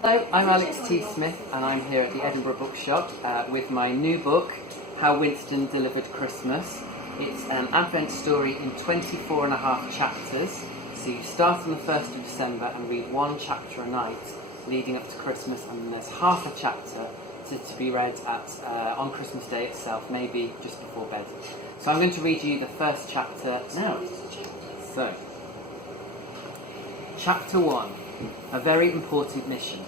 Hello, I'm Alex T. Smith and I'm here at the Edinburgh Bookshop with my new book, How Winston Delivered Christmas. It's an Advent story in 24 and a half chapters. So you start on the 1st of December and read one chapter a night leading up to Christmas, and then there's half a chapter to be read on Christmas Day itself, maybe just before bed. So I'm going to read you the first chapter now. So, Chapter 1. A very important mission.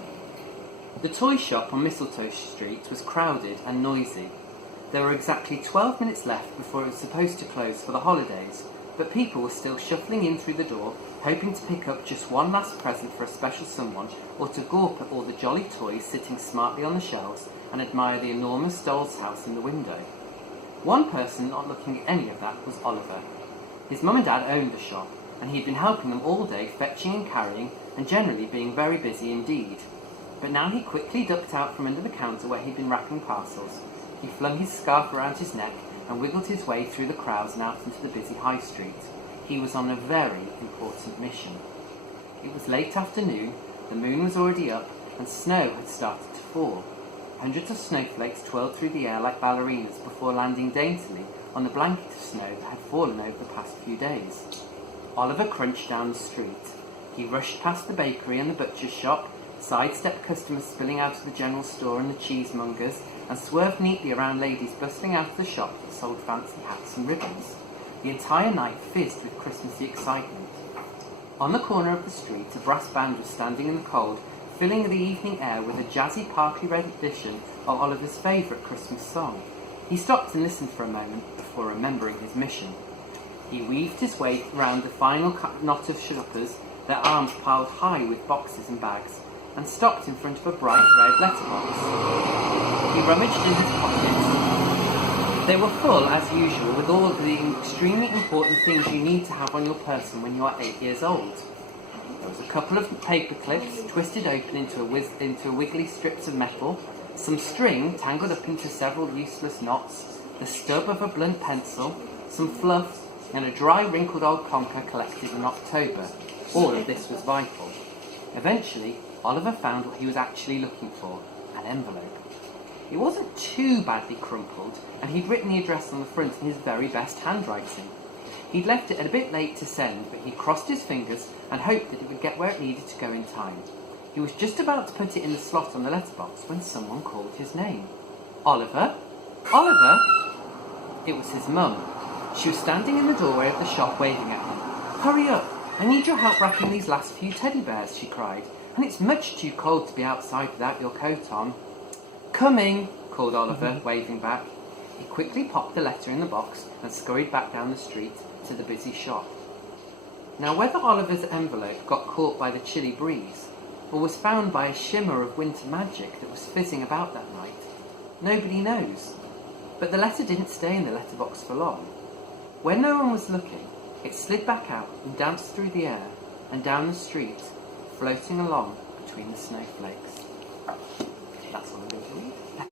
The toy shop on Mistletoe Street was crowded and noisy. There were exactly 12 minutes left before it was supposed to close for the holidays, but people were still shuffling in through the door, hoping to pick up just one last present for a special someone, or to gawp at all the jolly toys sitting smartly on the shelves and admire the enormous doll's house in the window. One person not looking at any of that was Oliver. His mum and dad owned the shop, and he'd been helping them all day, fetching and carrying, and generally being very busy indeed. But now he quickly ducked out from under the counter where he'd been wrapping parcels. He flung his scarf around his neck and wiggled his way through the crowds and out into the busy high street. He was on a very important mission. It was late afternoon, the moon was already up, and snow had started to fall. Hundreds of snowflakes twirled through the air like ballerinas before landing daintily on the blanket of snow that had fallen over the past few days. Oliver crunched down the street. He rushed past the bakery and the butcher's shop, sidestepped customers spilling out of the general store and the cheesemongers, and swerved neatly around ladies bustling out of the shop that sold fancy hats and ribbons. The entire night fizzed with Christmassy excitement. On the corner of the street, a brass band was standing in the cold, filling the evening air with a jazzy, partly rendition of Oliver's favourite Christmas song. He stopped and listened for a moment before remembering his mission. He weaved his way round the final knot of shoppers, their arms piled high with boxes and bags, and stopped in front of a bright red letterbox. He rummaged in his pockets. They were full, as usual, with all of the extremely important things you need to have on your person when you are 8 years old. There was a couple of paper clips twisted open into wiggly strips of metal, some string tangled up into several useless knots, the stub of a blunt pencil, some fluff, and a dry, wrinkled old conker collected in October. All of this was vital. Eventually, Oliver found what he was actually looking for, an envelope. It wasn't too badly crumpled, and he'd written the address on the front in his very best handwriting. He'd left it a bit late to send, but he crossed his fingers and hoped that it would get where it needed to go in time. He was just about to put it in the slot on the letterbox when someone called his name. Oliver? Oliver? It was his mum. She was standing in the doorway of the shop waving at him. "Hurry up! I need your help wrapping these last few teddy bears," she cried. "And it's much too cold to be outside without your coat on." "Coming!" called Oliver, waving back. He quickly popped the letter in the box and scurried back down the street to the busy shop. Now, whether Oliver's envelope got caught by the chilly breeze, or was found by a shimmer of winter magic that was fizzing about that night, nobody knows. But the letter didn't stay in the letterbox for long. When no one was looking, it slid back out and danced through the air and down the street, floating along between the snowflakes. That's all I'm going to read.